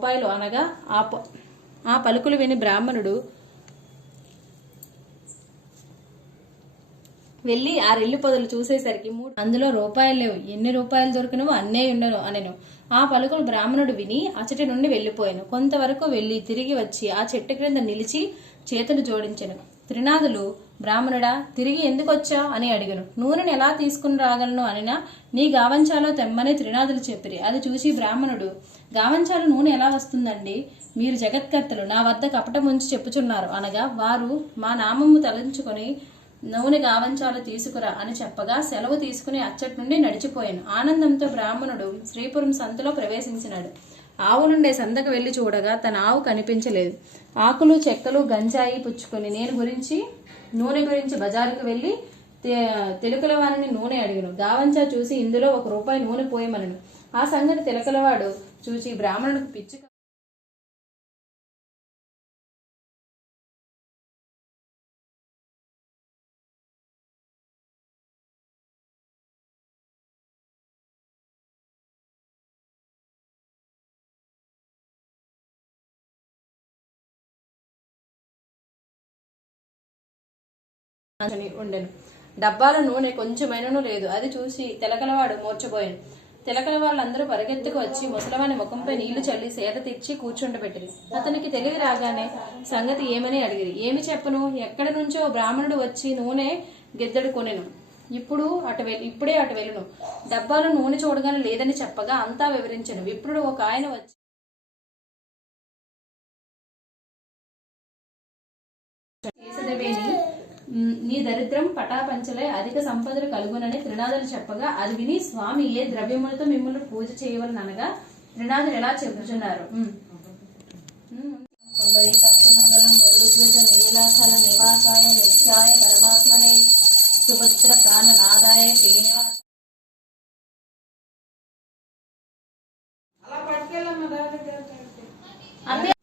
రూపాయలు అనగా ఆ పలుకులు విని బ్రాహ్మణుడు వెళ్ళి ఆ రెల్లి పొదలు చూసేసరికి అందులో రూపాయలు లేవు. ఎన్ని రూపాయలు దొరికినవో అన్నే ఉండను అనెను. ఆ పలుకులు బ్రాహ్మణుడు విని అచటి నుండి వెళ్లిపోయాను. కొంతవరకు వెళ్లి తిరిగి వచ్చి ఆ చెట్టు క్రింద నిలిచి చేతులు జోడించెను. త్రినాథులు, బ్రాహ్మణుడా, తిరిగి ఎందుకు వచ్చావు అని అడిగను. నూనెను ఎలా తీసుకుని రాగలను అనినా నీ గావంచాలో తెమ్మని త్రినాథులు చెప్పిరి. అది చూసి బ్రాహ్మణుడు, గావంచాలు నూనె ఎలా వస్తుందండి? మీరు జగత్కర్తలు నా వద్ద కపటం ఉంచి చెప్పుచున్నారు అనగా, వారు మా నామము తలంచుకొని నూనె గావంచాలు తీసుకురా అని చెప్పగా సెలవు తీసుకుని అచ్చటి నుండి నడిచిపోయాను. ఆనందంతో బ్రాహ్మణుడు శ్రీపురం సంతలో ప్రవేశించినాడు. ఆవు నుండే సందకు వెళ్లి చూడగా తన ఆవు కనిపించలేదు. ఆకులు చెక్కలు గంజాయి పుచ్చుకొని నూనె గురించి బజారుకు వెళ్లి తెలుకల వారిని నూనె అడిగను. గావంచా చూసి ఇందులో ₹1 నూనె పోయమనను. ఆ సంగతి తిలకలవాడు చూసి బ్రాహ్మణుడికి పిచ్చి ఉండెను. డబ్బాలో నూనె కొంచెమైనను లేదు. అది చూసి తిలకలవాడు మూర్చబోయాను. తిలకల వాళ్ళందరూ పరిగెత్తుకు వచ్చి ముసలవాని ముఖంపై నీళ్లు చల్లి సేద తెచ్చి కూర్చుండబెట్టిరి. అతనికి తెలివి రాగానే సంగతి ఏమని అడిగిరి. ఏమి చెప్పను, ఎక్కడి నుంచో బ్రాహ్మణుడు వచ్చి నూనె గెద్దెడు కొనెను. ఇప్పుడే అటు వెళ్ళును. డబ్బాలో నూనె చూడగానే లేదని చెప్పగా అంతా వివరించెను. విప్రుడు ఒక ఆయన వచ్చి నీ దరిద్రం పటాపంచలై అధిక సంపదలు కలుగునని త్రినాథులు చెప్పగా అది విని స్వామి ఏ ద్రవ్యములతో మిమ్మల్ని పూజ చేయవలని అనగా త్రినాథులు ఎలా చెబుతున్నారు. మంగళం గరుడుద్వజ నీలాచల నివాసాయ నిత్యాయ పరమాత్మనే సుభద్ర ప్రాణ నాదాయ శ్రీనివాస